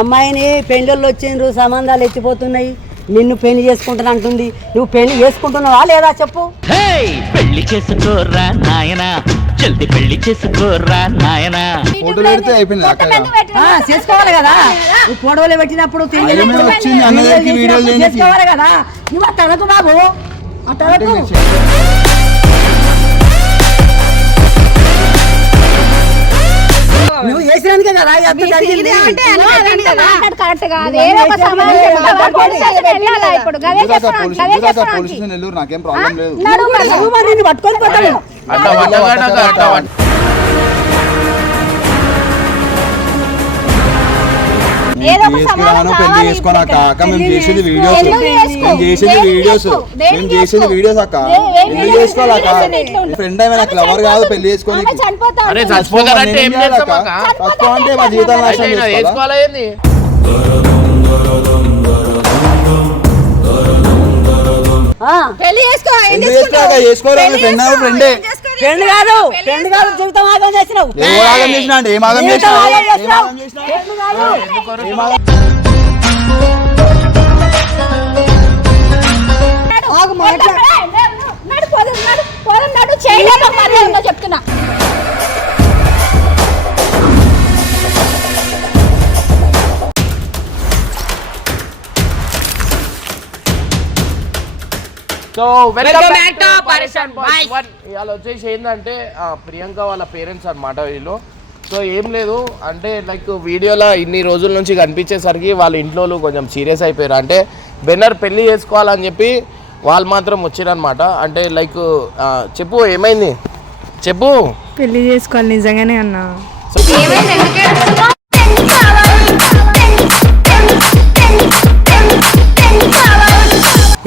అమ్మాయిని పెళ్ళిళ్ళు వచ్చిండ్రు సంబంధాలు ఎత్తిపోతున్నాయి. నిన్ను పెళ్ళి చేసుకుంటాను అంటుంది. నువ్వు పెళ్ళి చేసుకుంటున్నావా లేదా చెప్పు. పెళ్ళి చేసుకోరా నాయనా. జల్ది పెళ్ళి చేసుకోరా నాయనా. ఫోటోలు పెడితే అయిపోయింది అక్కడ ఆ, చేసుకోవాలి కదా. నువ్వు ఫోటోలు పెట్టినప్పుడు ఏమైనా వచ్చింది వీడియోలు లేనికి. చేసుకోవాలి కదా. నువ్వు అట్ట అనకు బాబు. అట్ట అనకు. నువ్వు మరి నిన్ను పట్టుకొని చేసుకున్నాను సమాధానం పెళ్ళి చేసుకుని అక్క అక్క మేము పెళ్ళి చేసేది. వీడియోస్? మేము చేసేది వీడియోస్ మేము చేసేది? వీడియోస్ అక్క వీడియోస్ చేసుకోవాలి అక్క. ఫ్రెండ్ అయినా నాకు లవర్ కాదు పెళ్ళి చేసుకొని తక్కువ అంటే మా జీవితాలు అయితే నాశనం చేసుకోవాలా? పెళ్ళి చేసుకో? చేసుకోరా? పెళ్ళి ఫ్రెండ్ ఫ్రెండే. ఫ్రెండ్ కాదు ఫ్రెండ్ కాదు జీవితం ఆగం చేసినావు. ఏం ఆగం చేసినా ఏం ఆగం చేసినా ఏం ఆగం ఏం ఆగం ఆగు, చెప్తున్నా. సో వెల్కమ్ బ్యాక్ బాయ్స్ ఇవాళ వచ్చేసి ఏంటంటే ప్రియాంక వాళ్ళ పేరెంట్స్ అన్నమాట వీళ్ళు. సో ఏం లేదు. అంటే లైక్ వీడియోలో ఇన్ని రోజుల నుంచి కనిపించేసరికి వాళ్ళ ఇంట్లో వాళ్ళు కొంచెం సీరియస్ అయిపోయారు. అంటే బెన్నర్ పెళ్ళి చేసుకోవాలని చెప్పి వాళ్ళు మాత్రం వచ్చిరనమాట అంటే లైక్ చెప్పు ఏమైంది? చెప్పు. పెళ్ళి చేసుకోవాలి నిజంగానే అన్నా.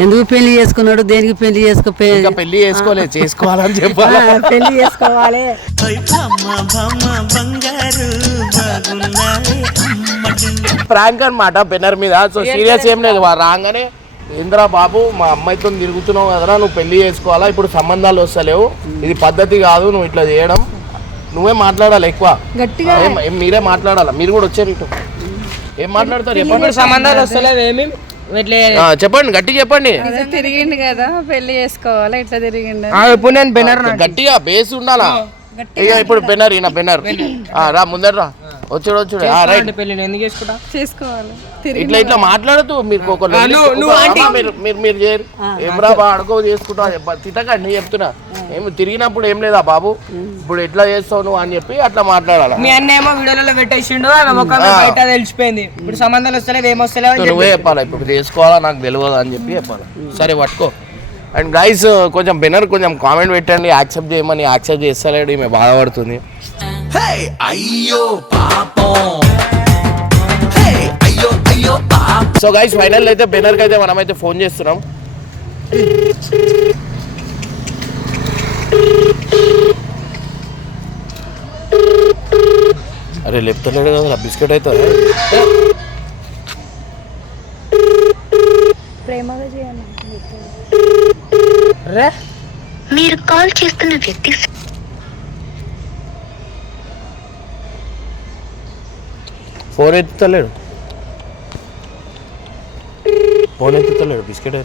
ఎందుకు పెళ్ళి చేసుకున్నాడు? దేనికి పెళ్ళి చేసుకో ఇంకా పెళ్ళి చేసుకోలేదు చేసుకోవాలని చెప్పాలి? పెళ్ళి చేసుకోవాలి. ప్రాంక్ అన్నమాట బెన్నర్ మీద. సో సీరియస్ ఏం లేదు రాగానే ఇంద్రా బాబు మా అమ్మాయితో తిరుగుతున్నావు కదరా నువ్వు పెళ్ళి చేసుకోవాలా? ఇప్పుడు సంబంధాలు వస్తలేవు. ఇది పద్ధతి కాదు నువ్వు ఇట్లా చేయడం. నువ్వే మాట్లాడాలి ఎక్కువ. గట్టిగా మీరే మాట్లాడాలా? మీరు కూడా వచ్చారు ఇటు ఏం మాట్లాడతారు? చెప్పండి సంబంధాలు వస్తలేవు ఏమి? చెప్పండి గట్టి చెప్పండి. అదే తిరిగిండు కదా పెళ్ళి చేసుకోవాలా ఇట్లా తిరిగిండు? ఆ, ఇప్పుడు నేను బెనర్ గట్టిగా బేస్ ఉండాలా? ఇప్పుడు బెన్నర్ ఈయన బెన్నర్ ఆ, రా ముందర రా. వచ్చాడు వచ్చాడు. ఆ, రైట్. పెళ్ళి నేను ఎందుకు చేసుకుంటా? చేసుకోవాలి. తిరిగి ఇట్లా ఇట్లా మాట్లాడుతూ మీరు ఒక లొల్లి- నువ్వు- నువ్వు ఒక- ఆంటీ. అమ్మా, మీరు మీరు మీరు చేయరు. ఏం రా బా అడుకో చేసుకుంటా. తిట్టకండి నేను చెప్తున్నా. ఏం తిరిగినప్పుడు ఏం లేదా బాబు? ఇప్పుడు ఎట్లా చేస్తావు నువ్వు అని చెప్పి అట్లా మాట్లాడాలి? మీ అన్న ఏమో వీడియోలలో పెట్టేసిండు ఆమె ముఖం బయట తెలిసిపోయింది. ఇప్పుడు సంబంధాలు వస్తలేవు ఏమొస్తలేవు అని నువ్వే చెప్పాలి? ఇప్పుడు చేసుకోవాలా? నాకు తెలియదు అని చెప్పి చెప్పాలి? సరే పట్టుకో. అండ్ గైస్ కొంచెం బెనర్ కొంచెం కామెంట్ పెట్టండి. యాక్సెప్ట్ చేయమని యాక్సెప్ట్ చేస్తలేడు ఈమె బాధపడుతుంది. సో గైస్ ఫైనల్ అయితే బెనర్కి అయితే మనమైతే ఫోన్ చేస్తున్నాం. అరే లేపుతలేడు కదా బిస్కెట్ అవుతుంది ప్రేమగా చేయాలి మీరు కాల్ చేస్తున్న వ్యక్తి ఫోన్ ఎత్తుతలేడు. Phone ఎత్తుతలేడు biscuit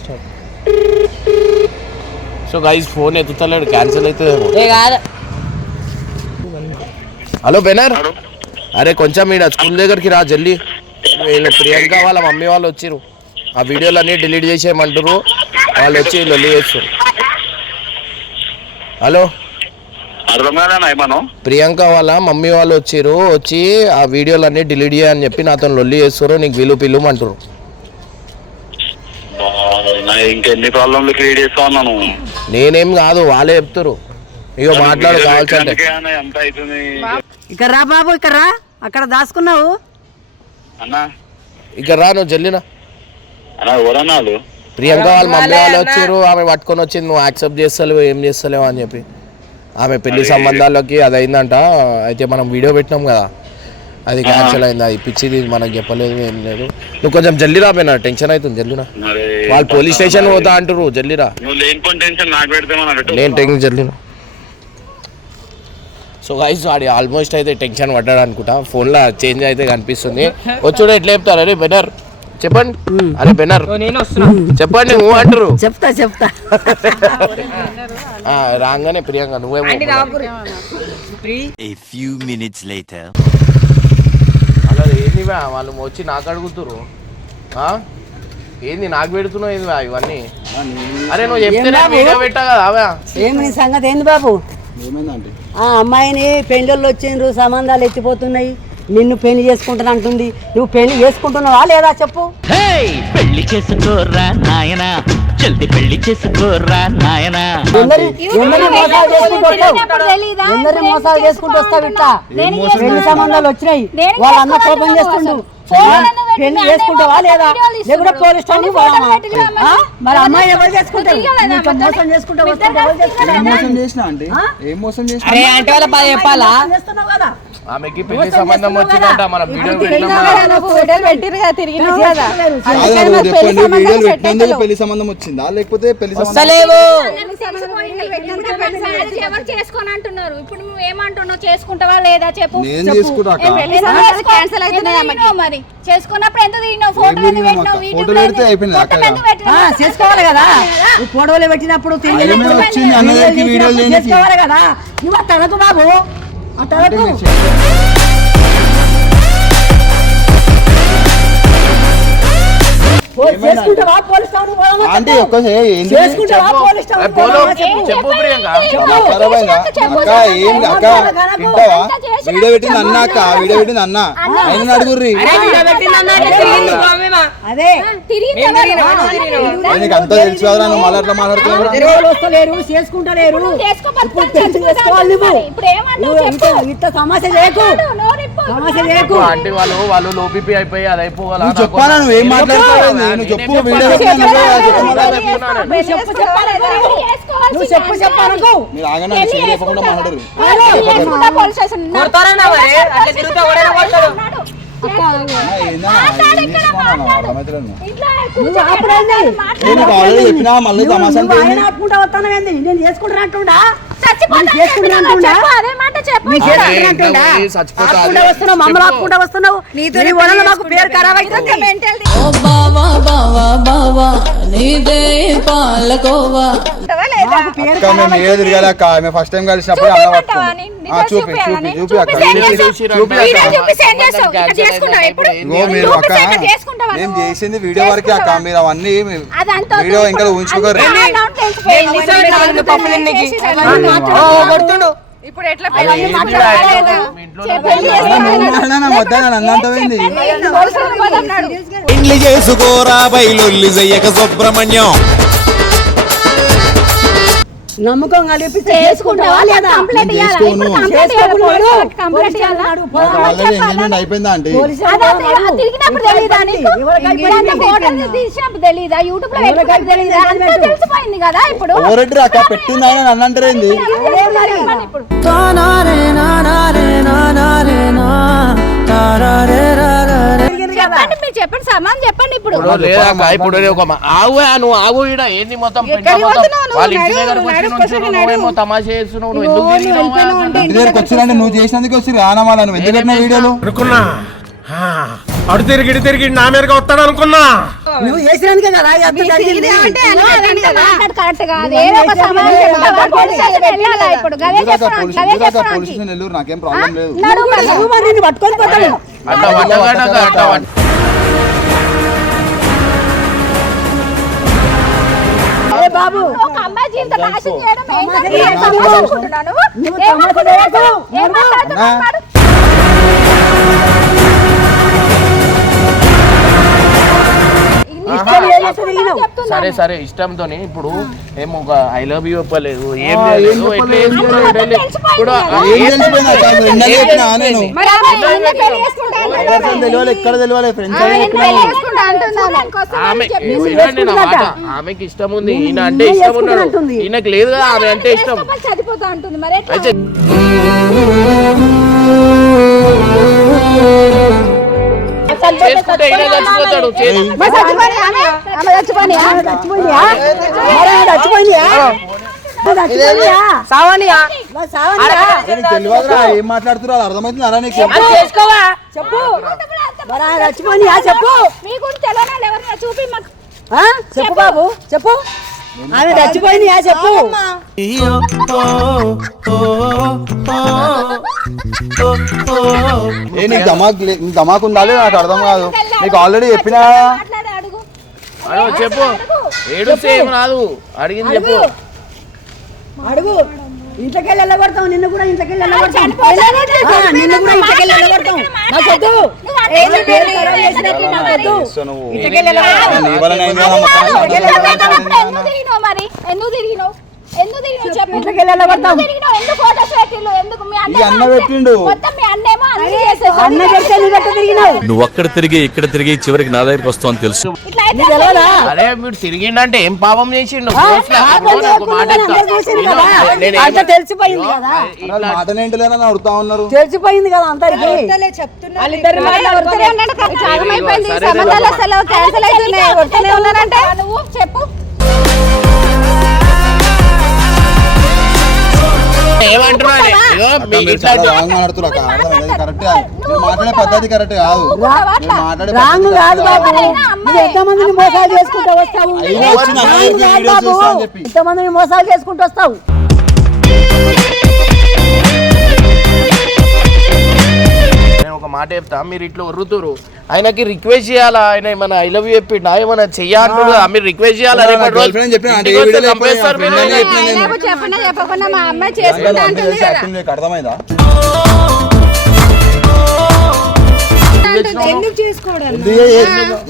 start so guys phone ఎత్తుతలేడు cancel అవుతుందేమో కాదు. హలో బెనర్. అరే కొంచెం ఈడ స్కూల్ దగ్గరికి రా జల్దీ. వీళ్ళు ప్రియాంక వాళ్ళ మమ్మీ వాళ్ళు వచ్చిర్రు. ఆ వీడియోలు అన్నీ డిలీట్ చేసేయమంటారు వాళ్ళు వచ్చి లొల్లి చేస్తారు హలో. ప్రియాంక వాళ్ళ మమ్మీ వాళ్ళు వచ్చిర్రు వచ్చి ఆ వీడియోలు అన్నీ డిలీట్ చేయని చెప్పి నాతో లొల్లి చేస్తారు నీకు విలు పిలుమంటారు నా ఇంకెన్ని ప్రాబ్లంలు క్రియేట్ చేస్తా ఉన్నాను? నేనేం కాదు వాళ్ళే చెప్తారు ఇగో మాట్లాడు ఇక్కడ రా బాబు ఇక్కడ రా. అక్కడ దాచుకున్నావు. అన్న. ఇక రా నువ్వు జల్లినా. అన్న ఎవరన్నా ప్రియాంక వాళ్ళ మమ్మీ వాళ్ళు వచ్చారు ఆమె పట్టుకొని వచ్చింది నువ్వు యాక్సెప్ట్ చేస్తలేవు ఏం చేస్తలేవు అని చెప్పి. ఆమె పెళ్ళి సంబంధాల్లోకి అది అయిందంట అయితే మనం వీడియో పెట్టినాం కదా. అది క్యాన్సిల్ అయింది అది పిచ్చిది మనకు చెప్పలేదు ఏం లేదు. నువ్వు కొంచెం జల్దీ రా పోయినా టెన్షన్ అవుతుంది జల్దీనా వాళ్ళు పోలీస్ స్టేషన్ పోతా అంటారు జల్దీరా నువ్వు లేనిపోయిన టెన్షన్ నాకు పెడితే మన నేను టెన్షన్ జల్దీనా సో గైస్ వాడి ఆల్మోస్ట్ అయితే టెన్షన్ పడ్డాడు అనుకుంటా. ఫోన్లో చేంజ్ అయితే కనిపిస్తుంది. వచ్చుడు ఎట్లా చెప్తారు? అరే బెనర్ చెప్పండి. అరే బెనర్ నేను వస్తున్నా. చెప్పండి నువ్వు అంటారు చెప్తా చెప్తా. ఆ, రాగానే ప్రియాంక నువ్వే later. అలా ఏంది బా వాళ్ళు వచ్చి నాకు అడుగుతురు ఆ? ఏంది నాకు పెడుతున్నావు ఏంది బా ఇవన్నీ? అరే నువ్వు చెప్తేనే బాబు? వీడియో పెట్టా కదా ఏమి సంగతి ఏంది బాబు? అమ్మాయిని పెళ్ళిళ్ళు వచ్చిండ్రు సంబంధాలు ఎత్తిపోతున్నాయి. నిన్ను పెళ్ళి చేసుకుంటాను అంటుంది. నువ్వు పెళ్ళి చేసుకుంటున్నావా లేదా చెప్పు. పెళ్ళి చేసుకోరా నాయనా. జల్ది పెళ్ళి చేసుకోరా నాయనా. ఎందరి మోసాలు చేసుకుంటూ వస్తావు ఇట్లా? పెళ్ళి సంబంధాలు వచ్చినాయి. దేనికి వాళ్ళ అన్న చేసుకోవాలి కోపం చేస్తుండు. పెళ్ళి చేసుకుంటావా లేదా? ఇస్తున్నాడు. Police station? మరి అమ్మాయి ఎవరు చేసుకుంటారు? మోసం చేసుకుంటే మోసం చేసినా అంటే ఏం మోసం చేసినా అంటే వాళ్ళ చెప్పాలా? ఆమెకి పెళ్ళి సంబంధం వచ్చిందంట మన వీడియో పెట్టినందుకు పెళ్ళి సంబంధం వచ్చిందా? లేకపోతే పెళ్ళి ఎవరు చేసుకోని అంటున్నారు ఇప్పుడు నువ్వు ఏమంటున్నావు? చేసుకుంటావా లేదా చెప్పు. cancel అవుతున్నాయి. మరి? చేసుకున్నప్పుడు ఎంత తిరిగినావు? ఫోటోలు ఎందుకు పెట్టినావు? చేసుకోవాలి కదా? ఫోటోలు పెట్టినప్పుడు కదా? నువ్వు అనకు బాబు. అట్ట వీడియో పెట్టింది అన్న అక్క వీడియో పెట్టింది అన్న. ఆయన అడుగుర్రి? నీకు అంతా తెలుసు కదా నువ్వు మళ్ళీ అట్లా మాట్లాడుతున్నావు చేసుకుంటలేరు. సమస్య చేయకు. ఆంటీ వాళ్ళు వాళ్ళు లోపీపీ అయిపోయి అది అయిపోవాలా? నువ్వు చెప్పాలా? నువ్వు ఏం మాట్లాడుతావు? నువ్వు చెప్పు నువ్వే చెప్పు మళ్ళా మీరు ఆగండి మాట్లాడరు చెప్పినా తమాషా నువ్వు ఆయన ఆపుకుంటా వస్తాను ఏంది నేను చేసుకుంటున్నా వస్తున్నావు మమ్మల్ని ఆపుకుంటా వస్తున్నావు. నీ వలన మాకు పేరు ఖరాబ్ అవుతుంది మాకు పేరు అక్క మేము ఏ తిరగాలి అక్క. మేము ఫస్ట్ టైం కలిసినప్పుడు అన్న పట్టుకున్నాం. ఆ, చూపి చూపి చూపి అక్క చూపి? ఇగో మీరు అక్క మేము? చేసింది వీడియో వరకే అక్క. మీరు అవన్నీ వీడియో. ఇంకా ఉంచుకోరు ఇప్పుడు ఎట్లా ఏంది అన్నంతమైంది. పెళ్ళి చేసుకోరా బయలుల్లి చెయ్యక సుబ్రహ్మణ్యం. నమ్మకం కలిపి చేసుకుంటావా? లేదా? కంప్లైంట్. ఇప్పుడు కంప్లైంట్? పోలీసులకు కంప్లైంట్ ఇవ్వాలా? నాకు ఆల్రెడీ ఎంగేజ్మెంట్ అయిపోయిందా అంటే అదే అది తిరిగినప్పుడు తెలీదా నీకు? ఇదంతా ఫోటోలు తీసినప్పుడు తెలీదా? యూట్యూబ్లో పెట్టుకున్నప్పుడు తెలీదా? అంతా తెలిసిపోయింది కదా ఇప్పుడు? ఓరెడ్డి అక్క పెట్టింది ఆయన నన్ను అంటారేంది చెప్పండి సమాన్ చెప్పండి ఇప్పుడు ఇప్పుడు ఆగు నువ్వు ఆగు ఈడ ఏంది మొత్తం? వాళ్ళ ఇంటి నడు, దగ్గరకు వచ్చి నడు, నుంచున్నావు, నడు. నువ్వేమో తమాషా చేస్తున్నావు నువ్వు ఎందుకు తిరిగినావు అసలు? ఇంటి దగ్గరకు వచ్చిరంటే నువ్వు చేసినందుకు వచ్చి రానమాల నువ్వు ఎందుకు పెట్టిన వీడియోలు అనుకున్నా అడు తిరిగి ఇటు తిరిగి నా మీదగా వస్తాడు అనుకున్నా నువ్వు చేసినందుకే కదా అంత జరిగింది. మాట్లాడు కరెక్ట్ కాదు బాబు ఒక అమ్మాయి జీవితం నాశనం చేయడం ఏంటని తమాషా నేను చేయకు. తమాషా అనుకుంటున్నాను. ఏం మాట్లాడుతున్నావు? సరే సరే ఇష్టంతో ఇప్పుడు ఏం ఒక ఐ లవ్ యూ చెప్పలేదు ఏం ఎక్కడ తెలియాలి? ఫ్రెండ్స్ ఆమెకి ఇష్టం ఉంది ఈయన అంటే ఇష్టం ఉన్నాడు ఈయనకి లేదు కదా ఆమె అంటే ఇష్టం. చనిపోతా అంటుంది. మరి చేసుకుంటే ఈయన చచ్చిపోతాడు? సావనియా? నీకు తెలియదురా ఏం మాట్లాడుతున్నారు అర్థమవుతుందా నీకు? అది చేసుకోవా? చెప్పు. చెప్పు. చూపి మాకు ఆ? చెప్పు బాబు. చెప్పు. ఆమె చచ్చిపోయింది చెప్పు. ఏ నీకు ధమాక్ ధమాక్ ఉండాలి నాకు అర్థం కాదు నీకు ఆల్రెడీ చెప్పినా చెప్పు ఏడుస్తే ఏం రాదు అడిగింది చెప్పు అడుగు ఇంట్లోకెళ్ళి వెళ్ళగొడతాం నిన్ను కూడా వెళ్ళగొడతాం నిన్ను వెళ్ళగొడతాం వెళ్ళగొడతాం కదా మొత్తం. ఎందుకు తిరిగినావు ఎందుకు తిరిగినావు ఎందుకు తిరిగినావు చెప్పు ఇంట్లోకెళ్ళి వెళ్ళగొడతాం ఎందుకు తిరిగినావు ఎందుకు ఫోటోస్ పెట్టిల్లు? ఎందుకు మీ అన్న ఈ అన్న పెట్టిండు. మొత్తం మీ అన్నేమో అన్ని చేసేసాడు అన్న చెప్తే నువ్వు ఎట్ట తిరిగినావు. నువ్వు అక్కడ తిరిగి ఇక్కడ తిరిగి చివరికి నా దగ్గరికి వస్తావని తెలుసు. ఇట్లా అయితే నీకు తెలియదా అరే మీరు తిరిగిండంటే ఏం పాపం చేసిండు? ఆ, పోస్ట్లా, పాపం ఇదిగో నాకు మాట చేయకుండా చెప్తా. అందరూ చూసిండ్రు ఇదిగో, కదా. నేను అంతా ఏమ- తెలిసిపోయింది కదా? అడుగుతా ఉన్నారు. తెలిసిపోయింది కదా అందరికి వాళ్ళిద్దరు వస్తూనే ఉన్నాడు కదా. ఇట్లా అర్థమైపోయింది. సరే, సంబంధాలు అసలు cancel అవుతున్నాయి. వస్తూనే ఉన్నారంటే? నువ్వు చెప్పు. మాట్లాడే పద్ధతి కరెక్ట్ కాదు. రాంగ్ బాబు. నువ్వు ఎంతమందిని మోసాలు చేసుకుంటూ వస్తావు. ఎంతమందిని మోసాలు చేసుకుంటూ వస్తావు? మాట చెప్తా. మీరు ఇట్లా వరుతురు ఆయనకి రిక్వెస్ట్ చేయాలా? ఆయన ఏమైనా ఐ లవ్ యూ చెప్పిండా ఏమైనా చెయ్యా అంటున్నా మీరు రిక్వెస్ట్ చేయాలా? నా రేపటి రోజు ఇంటికి వస్తే చంపేస్తారు మీరు. చెప్పకుండా మా అమ్మాయి చేసుకుంటా అంటుంది కదా. అర్థమైందా? ఎందుకు చేసుకోవడం?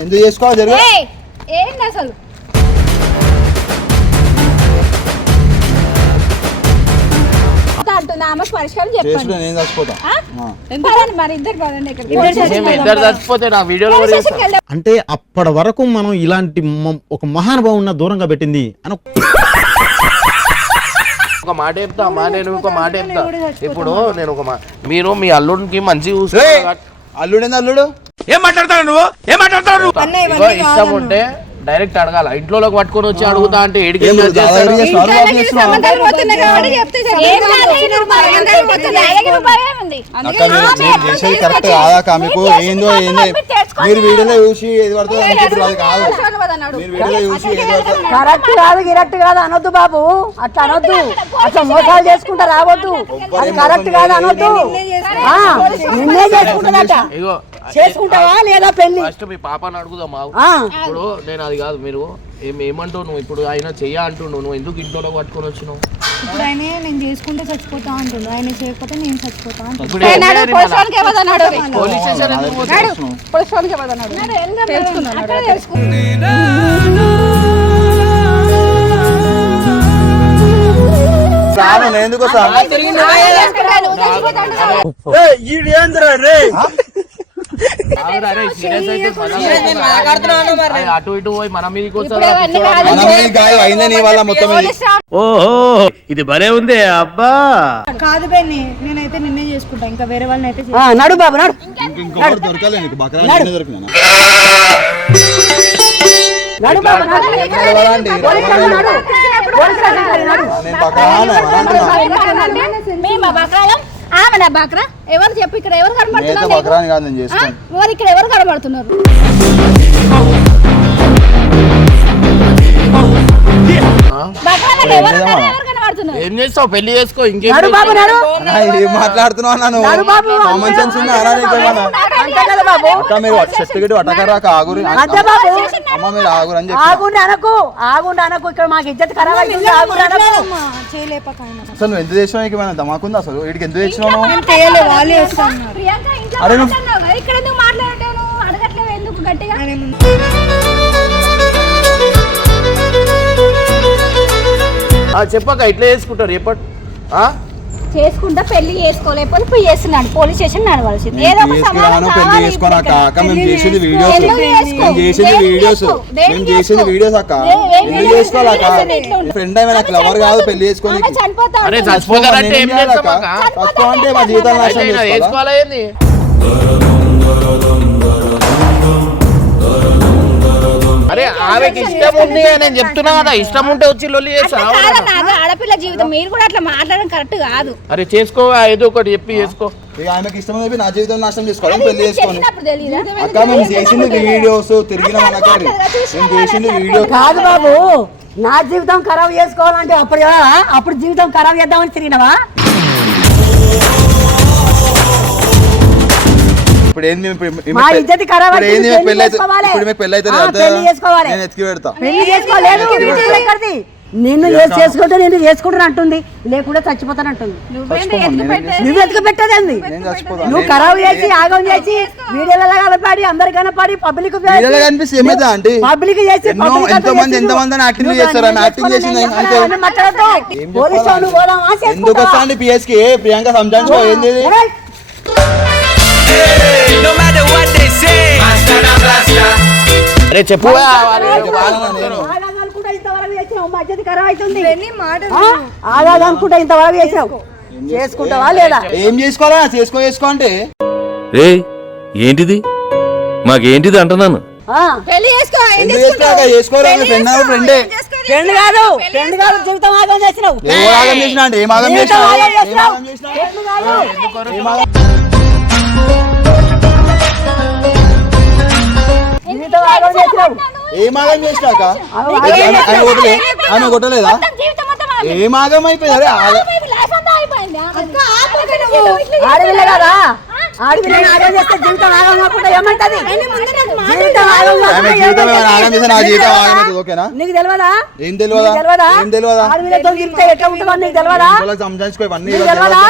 ఎందుకు చేసుకోవాలి జరుగు? ఏయ్, ఏంటి అసలు? అంటుంది ఆమె పరిష్కారం చెప్పండి. చేసుకుని నేను చచ్చిపోతా. ఆ? ఆ. పదండి, మరి ఇద్దరు పదండి చచ్చిపోతే నా వీడియోలో కూడా. అంటే అప్పటి వరకు మనం ఇలాంటి మ- ఒక మహానుభావున్న దూరంగా పెట్టింది అని ఒక- మాట చెప్తా అమ్మా నేను ఒక మాట చెప్తా. ఇప్పుడు నేను ఒక మాట మీరు మీ అల్లుడికి మంచి చూసుకో అల్లుడేంది అల్లుడు ఏం మాట్లాడతావు నువ్వు? ఏం మాట్లాడతావు ఇగో ఇష్టం ఉంటే డైరెక్ట్ అడగాల. ఇంట్లోకి పట్టుకొని వచ్చి అడుగుతా అంటే ఏడికి చేసేది కరెక్ట్. ఏందో ఏందో? మీరు వీడియోలో చూసి ఏది పడుతుందో అనుకుంటారు అది కాదు. మీరు వీడియోలో చూసి ఏది పడుతుందో కరెక్ట్ కాదు అనొద్దు బాబు. అట్లా అనొద్దు. అట్లా మోసాలు చేసుకుంటా రావద్దు. అది కరెక్ట్ కాదు అనొద్దు. ఆ, నిన్నే చేసుకుంటుందట. ఇగో చేసుకుంటావా లేదా పెళ్ళి ఫస్ట్ మీ పాపని అడుగుదాం మావు ఆ, ఇప్పుడు నేను అది కాదు మీరు ఏం ఏమంటావు నువ్వు? ఇప్పుడు ఆయన చెయ్య అంటుండు నువ్వు ఎందుకు ఇంట్లో పట్టుకొని వచ్చినావు? ఇప్పుడు ఆయన నేను చేసుకుంటే చచ్చిపోతా అంటుండు. ఆయన చేయకపోతే నేను చచ్చిపోతా ఎందుకు అటు ఇటు పోయి మన మీదకి ఇది ఓహో భలే ఉంది అబ్బా. కాదు బెన్ని నేనైతే నిన్నే చేసుకుంటా. ఇంకా వేరే వాళ్ళని అయితే ఆ, నడు బాబు నడు. ఇంకొకటి దొరకాలి నీకు. బకరా నేనే దొరికినా నడు బాబు నడు. ఆమె నా బక్రా? ఎవరు చెప్పు ఇక్కడ ఎవరు కనబడుతున్నారు? కాదు నేను మరి ఇక్కడ ఎవరు కనబడుతున్నారు? బక్రాలకు ఎవరు ఉన్నారు? ఎవరు ఏం చేస్తావు? పెళ్ళి చేసుకో ఇంకేం నడు బాబు నడు. అన్నా, ఏం మాట్లాడుతున్నావు అన్నాను. నడు బాబు. కామన్ సెన్స్ ఉందా అన్నా నీకేమన్నా అంతే కదా బాబు అక్క మీరు చెట్టు గిట్టు అట్టకరా ఆగురి. అంతే బాబు. అమ్మ మీరు ఆగురు అని చెప్పి ఆగుండి అనకు ఆగుండి అనకు. ఇక్కడ మాకు ఇజ్జత్ ఖరాబ్ అవుతుంది ఆగుండి అనకు. చేయలేపక ఆయన అసలు నువ్వు ఎందుకు తెచ్చినావు నీకు ఏమైనా ధమాకుందా అసలు? వీడికి ఎందుకు తెచ్చినావు నువ్వు? నేను చేయలే వాళ్ళే వస్తున్నారు ప్రియాంక ఇంట్లో అరే నువ్వు- మాట్లాడినావు కదా, ఇక్కడ ఎందుకు మాట్లాడటం నువ్వు అడగట్లేవు ఎందుకు గట్టిగా? చెప్పక ఇట్లా చేసుకుంటారు ఎప్పటి ఆ? చేసుకుంటా పెళ్ళి చేసుకోలేకపోతే పోయి చేస్తున్నాడు పోలీస్ స్టేషన్ నడవలసింది నేను ఏదో ఒక తీసుకురాను సమాధానం పెళ్ళి కావాలి చేసుకోను ఇప్పుడు మేము చేసేది వీడియోస్ ఎందుకు చేసుకో? మేము చేసేది దేనికి వీడియోస్ చేసుకో? దేనికి మేము చేసేది చేసుకో? వీడియోస్ అక్క ఏ- ఏం ఎందుకు వీడియోస్? చేసుకోవాలి అక్క వీడియోస్ ఎట్లా ఉంటాయి? ఫ్రెండ్ అయినా నాకు లవర్ కాదు పెళ్ళి చేసుకోనికి ఆమె చనిపోతా అరే ఉంటుంది. చచ్చిపోతారంటే ఏం. తక్కువ అంటే మా జీవితాలు అయితే నాశనం ఈయన చేసుకోవాలా? వేసుకోవాలా ఏంది అరే ఆమెకి ఇష్టం ఉంది అని నేను చెప్తున్నా కదా ఇష్టం ఉంటే వచ్చి లొల్లి చేస్తా ఆడపిల్ల జీవితం. మీరు కూడా అట్లా మాట్లాడడం కరెక్ట్ కాదు. అరే చేసుకో ఏదో ఒకటి చెప్పి చేసుకో. ఇక ఆమెకి ఇష్టం నా జీవితం నాశనం చేసుకోవాలి. పెళ్ళి తెలీదా? అక్క మేము చేసింది వీడియోస్ తిరిగిన మనకరి మేము చేసింది వీడియో. కాదు బాబు నా జీవితం ఖరాబ్ చేసుకోవాలంటే అప్పుడు అప్పుడు జీవితం ఖరాబ్ చేద్దామని తిరిగినవా? ఇప్పుడు ఏంది మేము- ఇప్పుడు- ఇప్పుడు మా ఇజ్జతి ఖరాబ్ ఇప్పుడు ఏంది అవుతుంది, మేము పెళ్ళి పెళ్ళి అయితే చేసుకోవాలి. ఇప్పుడు మేము పెళ్ళి అయితే ఆ, పెళ్ళి చేసుకోవాలి. నేను ఎత్తికి పెడతా. పెళ్ళి చేసుకోలేదు ఎక్కడిది? నిన్ను చేసి చేసుకుంటే నేను చేసుకుంటాను అంటుంది. లేకుండా చచ్చిపోతాను అంటుంది. నువ్వు ఎత్తుకు నేను చచ్చిపోతా. నువ్వు ఖరాబ్ చేసి ఆగం చేసి వీడియోలలో కనపడి అందరు కనపడి పబ్లిక్? పబ్లిక్ చేసి ఎన్నో- public ఎంతో అంతా మంది- చేసి ఎంతో నువ్వు- మందిని acting నువ్వు చేస్తారు. చేసుకోను, చేసింది పోలీస్ ఎందుకు చేసుకుంటావా? వస్తా అండి పిఎస్కి ప్రియాంక సంజాయించుకో ఏంది ఇది? ఏయ్, అరే చెప్పు. చెప్పాలా నేను? ఆగాదు అనుకుంటా ఇంతవరకు చేసినావు, మా ఇజ్జతి ఖరాబ్ అవుతుంది. ఆ? ఆగాదు అనుకుంటా ఇంతవరకు చేసినావు. చేసుకుంటావా లేదా? ఏం చేసుకోవాలా? చేసుకో చేసుకో అంటే. రే ఏంటిది? మాకేంటిది అంటున్నాను. పెళ్ళి? చేసుకోవాలి చేసుకోవాలి పెళ్ళి ఫ్రెండ్ చేసుకో, ఫ్రెండే ఏం. చేసుకో, ఏం ఫ్రెండ్ చేసుకో, కాదు పెళ్ళి ఫ్రెండ్ చేసుకో. కాదు జీవితం ఆగం చేసినావు. ఏం ఆగం చేసినా అంటే ఏం ఆగం జీవితం చేసినా ఆగం ఏం. ఆగం జీవితం చేసినాక. ఆమె కొట్టలే ఆమె కొట్టలేదా? జీవితం. ఏం ఆగం అయిపోయింది? అరే. ఆడపిల్ల కదా? ఆడపిల్ల ఆగం చేస్తే జీవితం ఆగం కాకుండా ఏమంటది? జీవితం ఆగం ఆమె జీవితం? ఆగం చేస్తే నా జీవితం తెలియదా? ఆగం ఓకేనా? నీకు తెలియదా? ఏం తెలియదా? తెలియదా? ఏం తెలియదా? ఆడపిల్లతో తిరిగితే ఎట్లా ఉంటుందో నీకు తెలియదా? సంజాయించుకో ఇవన్నీ తెలియదా?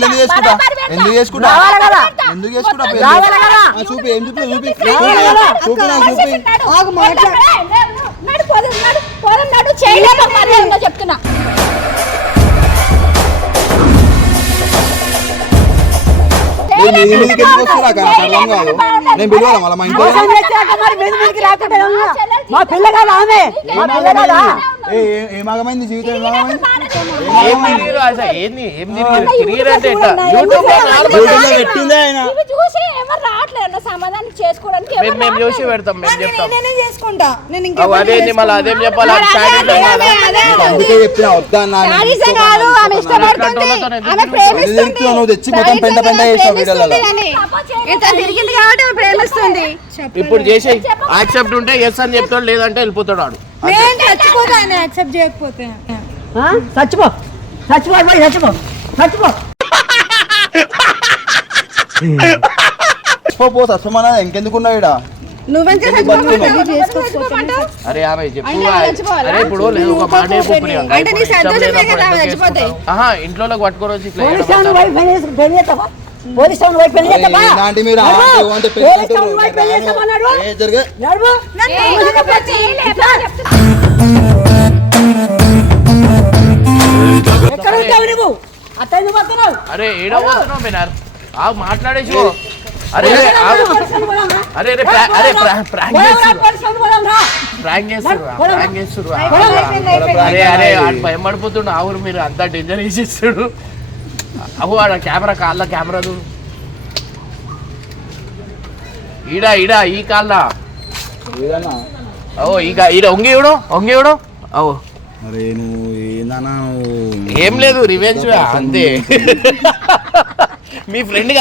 పెళ్ళి ఎందుకు చేసుకుంటా ఎందుకు చేసుకుంటా ఎందుకు చేసుకుంటా పెళ్ళి? చూపి ఏం చూపి చూపి. చూపి ఆగు మాట్లాడు మర్యాదగా చెప్తున్నా నేను పిలవాలా మళ్ళీ మా ఇంట్లో మా పిల్ల కాదు ఆమె. మా పిల్ల కాదా ఏ ఏ- ఏం ఆగమైంది జీవితం? ఏం ఆగమైంది? ఏం తిరిగిరు? అసలు ఏంది ఏం ఎట్లా యూట్యూబ్ పెట్టిందే ఆయన? ఎవరు రావట్లేదు నా సమాధానం చేసుకోవడానికి ఎవరు మేము మేము చూసి పెడతాం మేము చెప్తాం. నేనే చేసుకుంటా. నేను అదేంది మళ్ళీ అదేం చెప్పాలి? అందుకే చెప్పిన వద్దా అన్నా అని. శారీసే కాదు ఆమె ఇష్టపడుతుంది ఆమె ప్రేమిస్తుంది ఎందుకు నువ్వు తెచ్చి మొత్తం వీడియోలలో ఇంత తిరిగింది కాబట్టి ఆమె ప్రేమిస్తుంది? ఇప్పుడు చేసే యాక్సెప్ట్ ఉంటే ఎస్ అని చెప్తాడు లేదంటే వెళ్ళిపోతాడు వాడు నేను చచ్చిపోతా ఆయన యాక్సెప్ట్ చేయకపోతే. ఆ? చచ్చిపో. చచ్చిపో పోయి చచ్చిపో. చచ్చిపో. పో, పో సత్సమాన ఇంకెందుకున్నావు నువ్వెంత? చేసుకోకపోతే అరే ఆమె చెప్పు. ఇప్పుడు ఒక మాట చెప్పు? ఆహా వచ్చి ఇట్లా పోలీస్ వైపు పెళ్ళి చేస్తావా ఇలాంటి మీరు పోలీస్ వైపు పెళ్ళి చేస్తావా. ఏ, జరిగే. ఎక్కడ ఉంటావు నువ్వు? అరే ఆ మాట్లాడేసి. అరే అరే, అరే అరే ప్రా- అరే ప్రా- ప్రాంక్ చేస్తుర్రు అరే అరే భయం పడిపోతుండు ఆ ఊరు మీరు అంతా డేంజర్ వేసిస్తుడు అవు ఆడ కెమెరా కాళ్ళ కెమెరా చూడు ఈడ ఈడ ఈ కాళ్ళ ఓ ఈ కా- ఈడ ఒంగి ఇవ్వడు ఒంగి ఇవ్వడు ఓ అరే నువ్వు ఏందన్నా నువ్వు ఏం లేదు రివెంజ్ అంతే మీ ఫ్రెండ్కి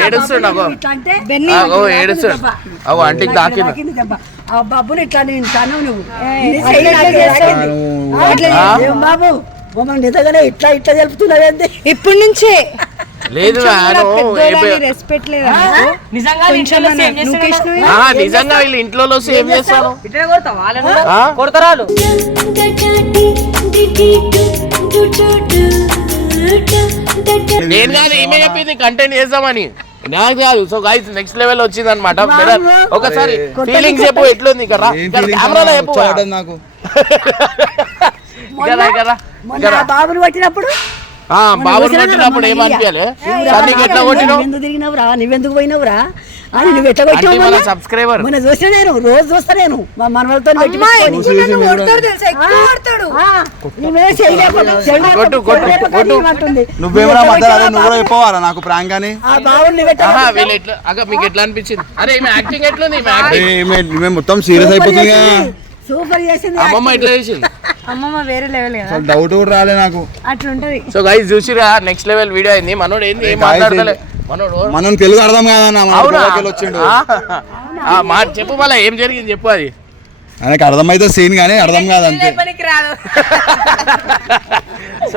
ఏడుస్తుండు ఏడుస్తుండు అవు అంటికి బాబుని ఇట్లా నేను నువ్వు బాబు? మమ్మల్ని నిజంగానే ఇట్లా ఇప్పటి నుంచే. లేదు రెస్పెక్ట్ లేదా నిజంగా వీళ్ళు ఇంట్లో ఏం చేస్తారు? కొడతారు నేను కాదు ఈమె చెప్పింది కంటెంట్ చేద్దామని. నాకు కాదు సో గైస్ నెక్స్ట్ లెవెల్ వచ్చింది అనమాట ఒకసారి ఫీలింగ్స్ చెప్పు ఎట్లుంది? ఇక్కడ feelings కెమెరాలో? చెప్పు. నాకు. బాబుని పట్టినప్పుడు బాబుని కొట్టినప్పుడు ఏమనిపించాలి? ఎట్లా కొట్టినావు? నువ్వెందుకు తిరిగినవురా నువ్వెందుకు పోయినవురా అని నువ్వు ఎట్లా మన? సబ్స్క్రైబర్. మొన్న చూసిన నేను రోజు చూస్తా నేను. మా మనవలతో పెట్టి పెట్టుకొని. చూసి చూసి మీరు ఆ, నీ మీద చేయలేకపోతే చేయలేకపోతే కొట్టు, కొట్టు, చేయలేకపోతే కొట్టు. ఏమంటుంది? నువ్వేమన్నా నువ్వు చెప్పవాలా నాకు ప్రాంక్ అని? మీకు ఎట్లా అనిపించింది? అరే యాక్టింగ్ ఎట్లుంది? మేము మొత్తం సీరియస్ అయిపోతుంది. సూపర్ చేసింది అమ్మమ్మ ఎట్లా చేసింది? అమ్మమ్మ వేరే లెవెల్ కదా? అసలు డౌట్ కూడా రాలే నాకు. అట్లుంటది. సో గైస్ చూసిరా నెక్స్ట్ లెవెల్ వీడియో అయింది. మనోడు ఏంది? ఏం మాట్లాడతలే? మనోడు మనం తెలుగు అర్థం కాదన్న వచ్చిండు ఆ, ఆ, మా చెప్పు మళ్ళీ ఏం జరిగింది చెప్పు అది. ఆయనకి అర్థమైతే సీన్ కానీ అర్థం కాదు అంతే. సో